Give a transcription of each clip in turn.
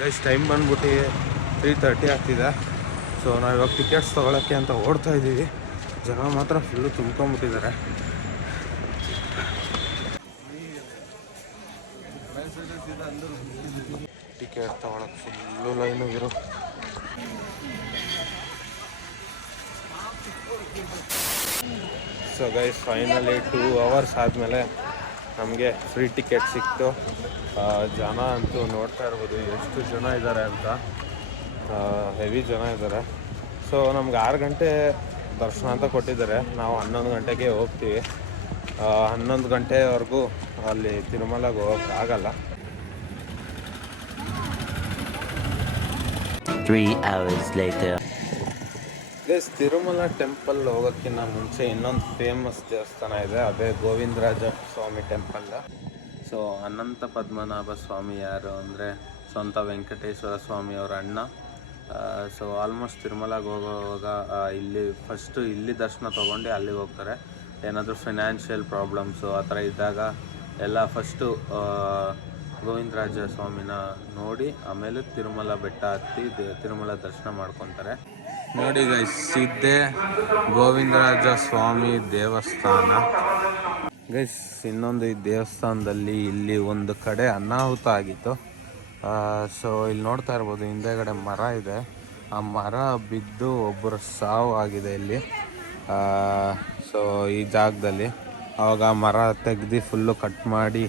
Guys time ಬಂದ್ಬಿಟ್ಟು 3:30 ಆಗ್ತಿದೆ. So ನಾವು ಇವಾಗ ಟಿಕೆಟ್ಸ್ ತೊಗೊಳಕ್ಕೆ ಅಂತ ಓಡ್ತಾ ಇದ್ದೀವಿ. ಜನ ಮಾತ್ರ ಫುಲ್ಲು ತುಂಬ್ಕೊಂಡ್ಬಿಟ್ಟಿದ್ದಾರೆ. ಟಿಕೆಟ್ ತೊಗೊಳಕ್ಕೆ ಫುಲ್ಲು ಲೈನು ಇರು. ಸೊ ಗೈಸ್ ಫೈನಲಿ 2 hours ಆದಮೇಲೆ ನಮಗೆ ಫ್ರೀ ಟಿಕೆಟ್ ಸಿಕ್ತು. ಜನ ಅಂತೂ ನೋಡ್ತಾ ಇರ್ಬೋದು ಎಷ್ಟು ಜನ ಇದ್ದಾರೆ ಅಂತ. ಹೆವಿ ಜನ ಇದ್ದಾರೆ. ಸೊ ನಮ್ಗೆ 6 ಗಂಟೆ ದರ್ಶನ ಅಂತ ಕೊಟ್ಟಿದ್ದಾರೆ. ನಾವು 11 ಗಂಟೆಗೆ ಹೋಗ್ತೀವಿ. 11 ಗಂಟೆವರೆಗೂ ಅಲ್ಲಿ ತಿರುಮಲಗೆ ಹೋಗೋಕ್ಕೆ ಆಗಲ್ಲ. 3 hours later. Guys Tirumala temple ಹೋಗೋಕ್ಕಿಂತ ಮುಂಚೆ ಇನ್ನೊಂದು ಫೇಮಸ್ ದೇವಸ್ಥಾನ ಇದೆ, ಅದೇ ಗೋವಿಂದರಾಜ ಸ್ವಾಮಿ ಟೆಂಪಲ್. ಸೊ ಅನಂತ ಪದ್ಮನಾಭ ಸ್ವಾಮಿ ಯಾರು ಅಂದರೆ ಸ್ವಂತ ವೆಂಕಟೇಶ್ವರ ಸ್ವಾಮಿ ಅವರ ಅಣ್ಣ. ಸೊ ಆಲ್ಮೋಸ್ಟ್ ತಿರುಮಲಗೆ ಹೋಗುವಾಗ ಇಲ್ಲಿ ಫಸ್ಟು ಇಲ್ಲಿ ದರ್ಶನ ತೊಗೊಂಡು ಅಲ್ಲಿಗೆ ಹೋಗ್ತಾರೆ. ಏನಾದರೂ ಫಿನಾನ್ಷಿಯಲ್ ಪ್ರಾಬ್ಲಮ್ಸು ಆ ಥರ ಇದ್ದಾಗ ಎಲ್ಲ ಫಸ್ಟು ಗೋವಿಂದರಾಜ ಸ್ವಾಮಿನ ನೋಡಿ ಆಮೇಲೆ ತಿರುಮಲ ಬೆಟ್ಟ ಹತ್ತಿ ತಿರುಮಲ ದರ್ಶನ ಮಾಡ್ಕೊತಾರೆ. ನೋಡಿ ಗೈಸ್, ಇದ್ದೇ ಗೋವಿಂದರಾಜ ಸ್ವಾಮಿ ದೇವಸ್ಥಾನ. ಗೈಸ್ ಇನ್ನೊಂದು ಈ ದೇವಸ್ಥಾನದಲ್ಲಿ ಇಲ್ಲಿ ಒಂದು ಕಡೆ ಅನಾಹುತ ಆಗಿತ್ತು. ಸೊ ಇಲ್ಲಿ ನೋಡ್ತಾ ಇರ್ಬೋದು ಹಿಂದೆಗಡೆ ಮರ ಇದೆ. ಆ ಮರ ಬಿದ್ದು ಒಬ್ಬರ ಸಾವು ಆಗಿದೆ ಇಲ್ಲಿ. ಸೊ ಈ ಜಾಗದಲ್ಲಿ ಆವಾಗ ಮರ ತೆಗೆದು ಫುಲ್ಲು ಕಟ್ ಮಾಡಿ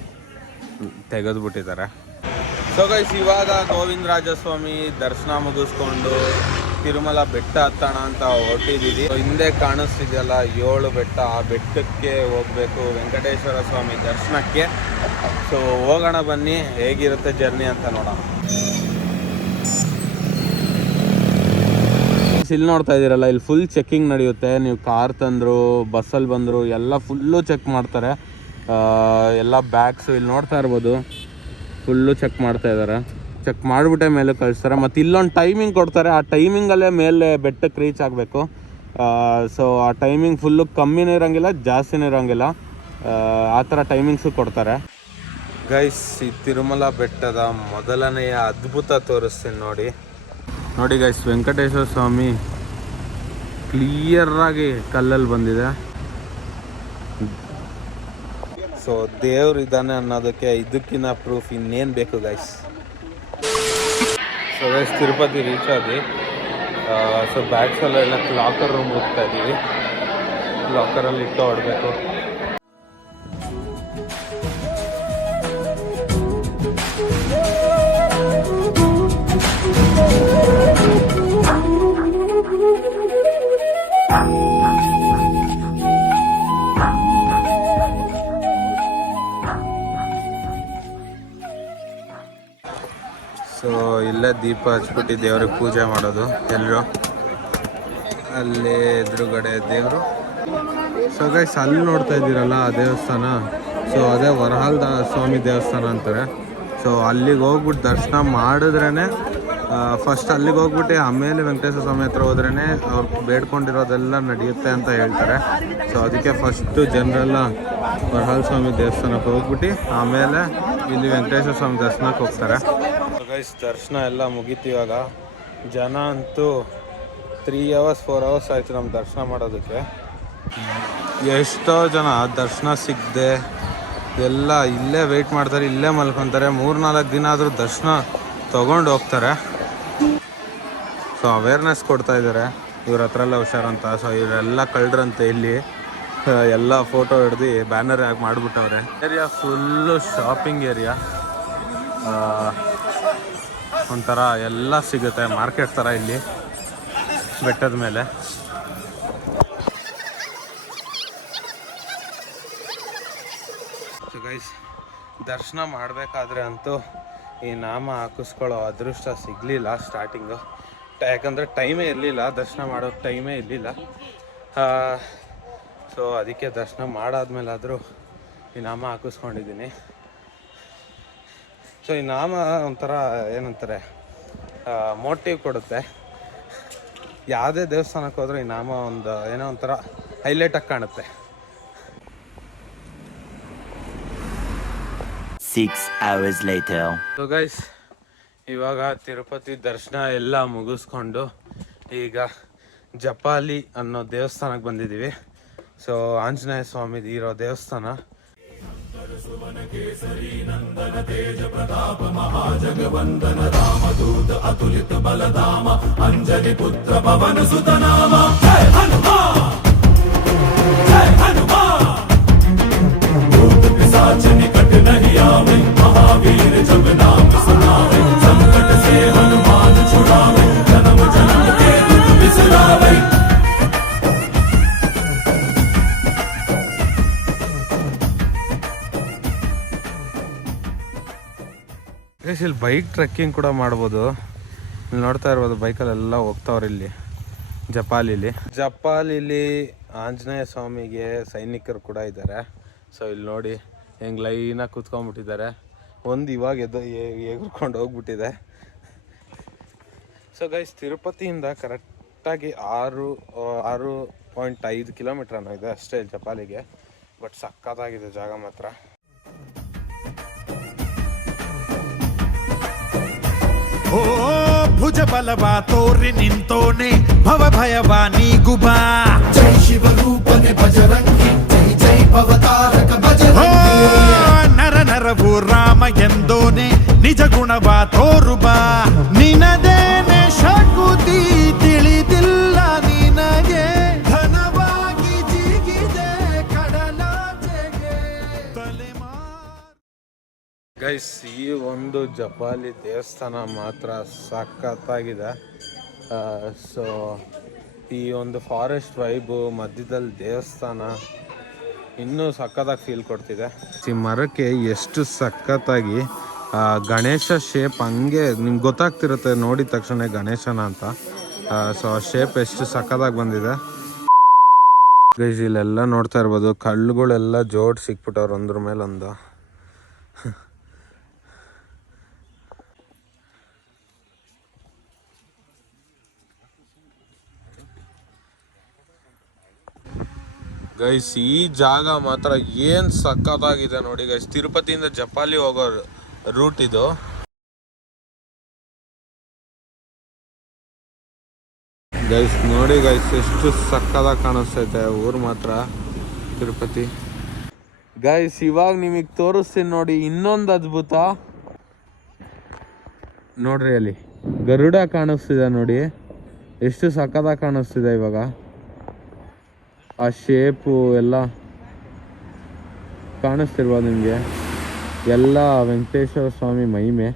ತೆಗೆದುಬಿಟ್ಟಿದ್ದಾರೆ. ಸೊ ಗೈಸ್ ಇವಾಗ ಗೋವಿಂದರಾಜ ಸ್ವಾಮಿ ದರ್ಶನ ಮುಗಿಸ್ಕೊಂಡು ತಿರುಮಲ ಬೆಟ್ಟ ಹತ್ತೋಣ ಅಂತ ಹೊರಟಿದ್ದೀವಿ. ಹಿಂದೆ ಕಾಣಿಸ್ತಿದೆಯಲ್ಲ 7 ಬೆಟ್ಟ, ಆ ಬೆಟ್ಟಕ್ಕೆ ಹೋಗಬೇಕು ವೆಂಕಟೇಶ್ವರ ಸ್ವಾಮಿ ದರ್ಶನಕ್ಕೆ. ಸೊ ಹೋಗೋಣ ಬನ್ನಿ, ಹೇಗಿರುತ್ತೆ ಜರ್ನಿ ಅಂತ ನೋಡೋಣ. ಇಲ್ಲಿ ನೋಡ್ತಾ ಇದ್ದೀರಲ್ಲ, ಇಲ್ಲಿ ಫುಲ್ ಚೆಕ್ಕಿಂಗ್ ನಡೆಯುತ್ತೆ. ನೀವು ಕಾರ್ ತಂದರು ಬಸ್ಸಲ್ಲಿ ಬಂದರು ಎಲ್ಲ ಫುಲ್ಲು ಚೆಕ್ ಮಾಡ್ತಾರೆ. ಎಲ್ಲ ಬ್ಯಾಗ್ಸು ಇಲ್ಲಿ ನೋಡ್ತಾ ಇರ್ಬೋದು ಫುಲ್ಲು ಚೆಕ್ ಮಾಡ್ತಾ ಇದ್ದಾರೆ. ಚೆಕ್ ಮಾಡಿಬಿಟ್ಟೆ ಮೇಲೆ ಕಳಿಸ್ತಾರೆ. ಮತ್ತು ಇಲ್ಲೊಂದು ಟೈಮಿಂಗ್ ಕೊಡ್ತಾರೆ, ಆ ಟೈಮಿಂಗಲ್ಲೇ ಮೇಲೆ ಬೆಟ್ಟಕ್ಕೆ ರೀಚ್ ಆಗಬೇಕು. ಸೊ ಆ ಟೈಮಿಂಗ್ ಫುಲ್ಲು ಕಮ್ಮಿನೂ ಇರೋಂಗಿಲ್ಲ ಜಾಸ್ತಿನೂ ಇರೋಂಗಿಲ್ಲ, ಆ ಥರ ಟೈಮಿಂಗ್ಸು ಕೊಡ್ತಾರೆ. ಗೈಸ್ ಈ ತಿರುಮಲ ಬೆಟ್ಟದ ಮೊದಲನೆಯ ಅದ್ಭುತ ತೋರಿಸ್ತೀನಿ ನೋಡಿ ಗೈಸ್, ವೆಂಕಟೇಶ್ವರ ಸ್ವಾಮಿ ಕ್ಲಿಯರಾಗಿ ಕಲ್ಲಲ್ಲಿ ಬಂದಿದೆ. ಸೊ ದೇವ್ರು ಇದ್ದಾನೆ ಅನ್ನೋದಕ್ಕೆ ಇದಕ್ಕಿಂತ ಪ್ರೂಫ್ ಇನ್ನೇನು ಬೇಕು guys. So guys Tirupati reach ಆಗಿ ಸೊ ಬ್ಯಾಗ್ಸಲ್ಲೆಲ್ಲ ಲಾಕರ್ ರೂಮ್ ಹೋಗ್ತಾ ಇದ್ದೀವಿ. ಲಾಕರಲ್ಲಿ ಇಟ್ಟು ಹೊಡಬೇಕು. ಸೊ ಇಲ್ಲೇ ದೀಪ ಹಚ್ಬಿಟ್ಟು ದೇವ್ರಿಗೆ ಪೂಜೆ ಮಾಡೋದು ಎಲ್ಲರೂ. ಅಲ್ಲಿ ಎದುರುಗಡೆ ದೇವರು. ಸೊ ಗೈಸ್ ಅಲ್ಲಿ ನೋಡ್ತಾ ಇದ್ದೀರಲ್ಲ ಆ ದೇವಸ್ಥಾನ, ಸೊ ಅದೇ ವರಹಾಲ್ ಸ್ವಾಮಿ ದೇವಸ್ಥಾನ ಅಂತಾರೆ. ಸೊ ಅಲ್ಲಿಗೆ ಹೋಗ್ಬಿಟ್ಟು ದರ್ಶನ ಮಾಡಿದ್ರೇ ಫಸ್ಟ್ ಅಲ್ಲಿಗೆ ಹೋಗ್ಬಿಟ್ಟು ಆಮೇಲೆ ವೆಂಕಟೇಶ್ವರ ಸ್ವಾಮಿ ಹತ್ರ ಹೋದ್ರೇ ಅವ್ರು ಬೇಡ್ಕೊಂಡಿರೋದೆಲ್ಲ ನಡೆಯುತ್ತೆ ಅಂತ ಹೇಳ್ತಾರೆ. ಸೊ ಅದಕ್ಕೆ ಫಸ್ಟು ಜನರೆಲ್ಲ ವರಹಾಲ್ ಸ್ವಾಮಿ ದೇವಸ್ಥಾನಕ್ಕೆ ಹೋಗ್ಬಿಟ್ಟು ಆಮೇಲೆ ಇಲ್ಲಿ ವೆಂಕಟೇಶ್ವರ ಸ್ವಾಮಿ ದರ್ಶನಕ್ಕೆ ಹೋಗ್ತಾರೆ. ಗೈಸ್ ದರ್ಶನ ಎಲ್ಲ ಮುಗೀತಿವಾಗ. ಜನ ಅಂತೂ 3 hours 4 hours ಆಯಿತು ನಮ್ಮ ದರ್ಶನ ಮಾಡೋದಕ್ಕೆ. ಎಷ್ಟೋ ಜನ ದರ್ಶನ ಸಿಗದೆ ಎಲ್ಲ ಇಲ್ಲೇ ವೆಯ್ಟ್ ಮಾಡ್ತಾರೆ, ಇಲ್ಲೇ ಮಲ್ಕೊತಾರೆ. 3-4 ದಿನ ಆದರೂ ದರ್ಶನ ತೊಗೊಂಡು ಹೋಗ್ತಾರೆ. ಸೊ ಅವೇರ್ನೆಸ್ ಕೊಡ್ತಾ ಇದ್ದಾರೆ ಇವ್ರ ಹತ್ರ ಎಲ್ಲ ಹುಷಾರಂತ. ಸೊ ಇವರೆಲ್ಲ ಕಳ್ರಂತೆ ಇಲ್ಲಿ ಎಲ್ಲ ಫೋಟೋ ಹಿಡ್ದು ಬ್ಯಾನರ್ ಆಗಿ ಮಾಡಿಬಿಟ್ಟವ್ರೆ. ಏರಿಯಾ ಫುಲ್ಲು ಶಾಪಿಂಗ್ ಏರಿಯಾ, ಒಂಥರ ಎಲ್ಲ ಸಿಗುತ್ತೆ ಮಾರ್ಕೆಟ್ ಥರ ಇಲ್ಲಿ ಬೆಟ್ಟದ ಮೇಲೆ. ಸೊ ಗೈಸ್ ದರ್ಶನ ಮಾಡಬೇಕಾದ್ರೆ ಅಂತೂ ಈ ನಾಮ ಹಾಕಿಸ್ಕೊಳ್ಳೋ ಅದೃಷ್ಟ ಸಿಗಲಿಲ್ಲ ಸ್ಟಾರ್ಟಿಂಗು. ಯಾಕಂದರೆ ಟೈಮೇ ಇರಲಿಲ್ಲ, ದರ್ಶನ ಮಾಡೋಕ್ಕೆ ಟೈಮೇ ಇರಲಿಲ್ಲ. ಸೊ ಅದಕ್ಕೆ ದರ್ಶನ ಮಾಡಾದ್ಮೇಲಾದರೂ ಈ ನಾಮ ಹಾಕಿಸ್ಕೊಂಡಿದ್ದೀನಿ. ಸೊ ಈ ನಾಮ ಒಂಥರ ಏನಂತಾರೆ ಮೋಟಿವ್ ಕೊಡುತ್ತೆ. ಯಾವುದೇ ದೇವಸ್ಥಾನಕ್ಕೆ ಹೋದ್ರೆ ಈ ನಾಮ ಒಂದು ಏನೋ ಒಂಥರ ಹೈಲೈಟಾಗಿ ಕಾಣುತ್ತೆ. 6 hours later. ಸೊ ಗೈಸ್ ಇವಾಗ ತಿರುಪತಿ ದರ್ಶನ ಎಲ್ಲ ಮುಗಿಸ್ಕೊಂಡು ಈಗ ಜಪಾಲಿ ಅನ್ನೋ ದೇವಸ್ಥಾನಕ್ಕೆ ಬಂದಿದ್ದೀವಿ. ಸೊ ಆಂಜನೇಯ ಸ್ವಾಮಿ ಇರೋ ದೇವಸ್ಥಾನ. ಕೇಸರಿ ನಂದನ ತೇಜ ಪ್ರತಾಪ ಮಹಾಜಗವಂದನ ರಾಮದೂತ ಅತುಲಿತ ಬಲಧಾಮ ಅಂಜನಿ ಪುತ್ರ ಪವನ ಸುತನಾಮ ಜಯ ಹನುಮಾನ್ ಜಯ ಹನುಮಾನ್ भूत पिशाच निकट नहीं आवे महावीर जब नाम सुनावे संकट से हनुमान छुड़ावे जन्म जन्म के दुख बिसरावे. ಇಲ್ಲಿ ಬೈಕ್ ಟ್ರೆಕ್ಕಿಂಗ್ ಕೂಡ ಮಾಡ್ಬೋದು. ಇಲ್ಲಿ ನೋಡ್ತಾ ಇರ್ಬೋದು ಬೈಕಲ್ಲೆಲ್ಲ ಹೋಗ್ತಾವ್ರೆ. ಇಲ್ಲಿ ಜಪಾಲಿಲಿ ಆಂಜನೇಯ ಸ್ವಾಮಿಗೆ ಸೈನಿಕರು ಕೂಡ ಇದ್ದಾರೆ. ಸೊ ಇಲ್ಲಿ ನೋಡಿ ಹೆಂಗೆ ಲೈನಾಗಿ ಕೂತ್ಕೊಂಡ್ಬಿಟ್ಟಿದ್ದಾರೆ. ಒಂದು ಇವಾಗ ಎಗರ್ಕೊಂಡು ಹೋಗ್ಬಿಟ್ಟಿದೆ. ಸೊ ಗೈಸ್, ತಿರುಪತಿಯಿಂದ ಕರೆಕ್ಟಾಗಿ 6.5 ಕಿಲೋಮೀಟರ್ ಅನ್ನೋ ಇದೆ ಅಷ್ಟೇ ಜಪಾಲಿಗೆ. ಬಟ್ ಸಕ್ಕತ್ತಾಗಿದೆ ಜಾಗ ಮಾತ್ರ. ಓ ಭುಜ ಬಲವ ತೋರಿ ನಿಂತೋನೆ ಭವ ಭಯವ ನೀಗುಬಾ ಜೈ ಶಿವ ರೂಪನೆ ಬಜರಂಗಿ ಜೈ ಜೈ ಭವತಾರಕ ಬಜರಂಗಿ ನರ ನರವು ರಾಮ ಎಂದೋನೆ ನಿಜ ಗುಣವ ತೋರುಬಾ ನಿನದೇನೆ ಶಕುತಿ ತಿಳಿದಿಲ್ಲ ನಿನಗೆ ಧನವಾಗಿ ಜಿಗಿದೆ ಕಡಲಾಚೆಗೆ ತಲೆಮಾ. ಗೈಸ್, ಈ ಒಂದು ಜಪಾಲಿ ದೇವಸ್ಥಾನ ಮಾತ್ರ ಸಖತ್ತಾಗಿದೆ. ಸೊ ಈ ಒಂದು ಫಾರೆಸ್ಟ್ ವೈಬು ಮಧ್ಯದಲ್ಲಿ ದೇವಸ್ಥಾನ ಇನ್ನೂ ಸಖತ್ತಾಗಿ ಫೀಲ್ ಕೊಡ್ತಿದೆ. ಈ ಮರಕ್ಕೆ ಎಷ್ಟು ಸಖತ್ತಾಗಿ ಗಣೇಶ ಶೇಪ್ ಹಂಗೆ ನಿಮ್ಗೆ ಗೊತ್ತಾಗ್ತಿರುತ್ತೆ ನೋಡಿದ ತಕ್ಷಣ ಗಣೇಶನ ಅಂತ. ಸೊ ಆ ಶೇಪ್ ಎಷ್ಟು ಸಖತ್ತಾಗಿ ಬಂದಿದೆ. ಗೈಸ್, ಇಲ್ಲೆಲ್ಲ ನೋಡ್ತಾ ಇರ್ಬೋದು ಕಲ್ಲುಗಳೆಲ್ಲ ಜೋಡ್ ಸಿಕ್ಬಿಟ್ಟವ್ರು ಒಂದ್ರ ಮೇಲೆ ಒಂದು. ಗೈಸ್, ಈ ಜಾಗ ಮಾತ್ರ ಏನು ಸಖತ್ತಾಗಿದೆ ನೋಡಿ ಗೈಸ್. ತಿರುಪತಿಯಿಂದ ಜಪಾಲಿ ಹೋಗೋ ರೂಟ್ ಇದು. ಗೈಸ್ ನೋಡಿ ಗೈಸ್, ಎಷ್ಟು ಸಕ್ಕತ್ತಾಗಿ ಕಾಣಿಸ್ತೈತೆ ಊರು ಮಾತ್ರ ತಿರುಪತಿ. ಗೈಸ್, ಇವಾಗ ನಿಮಗೆ ತೋರಿಸ್ತೀನಿ ನೋಡಿ ಇನ್ನೊಂದು ಅದ್ಭುತ. ನೋಡ್ರಿ, ಅಲ್ಲಿ ಗರುಡ ಕಾಣಿಸ್ತಿದೆ ನೋಡಿ, ಎಷ್ಟು ಸಕ್ಕತ್ತಾಗಿ ಕಾಣಿಸ್ತಿದೆ ಇವಾಗ. ಆ ಶೇಪು ಎಲ್ಲ ಕಾಣಿಸ್ತಿರ್ಬೋದು ನಿಮಗೆ. ಎಲ್ಲ ವೆಂಕಟೇಶ್ವರ ಸ್ವಾಮಿ ಮಹಿಮೆ.